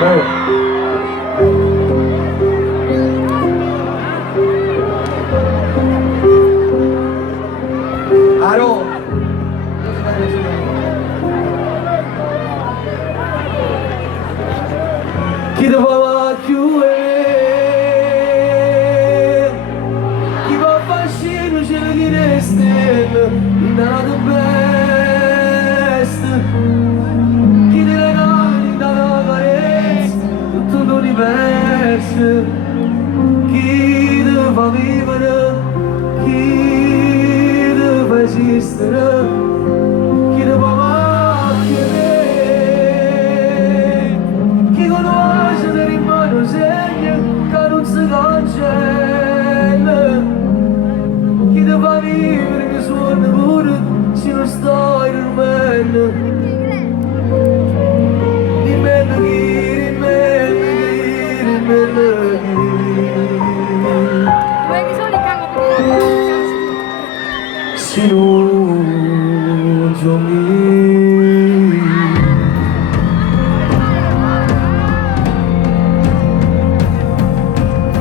Aro. Chi doveva chiudere, chi va fascino ce lo chiedeste, not the best, chi delle navi dalla carezza, tutto l'universo, chi deve vivere, chi deve esistere, chi deve macchiare, chi conosce le rimane segni che non si cancella, chi deve vivere che suona pure se non stai dormendo. Rimello chi, rimello chi, rimello chi. Se non giochi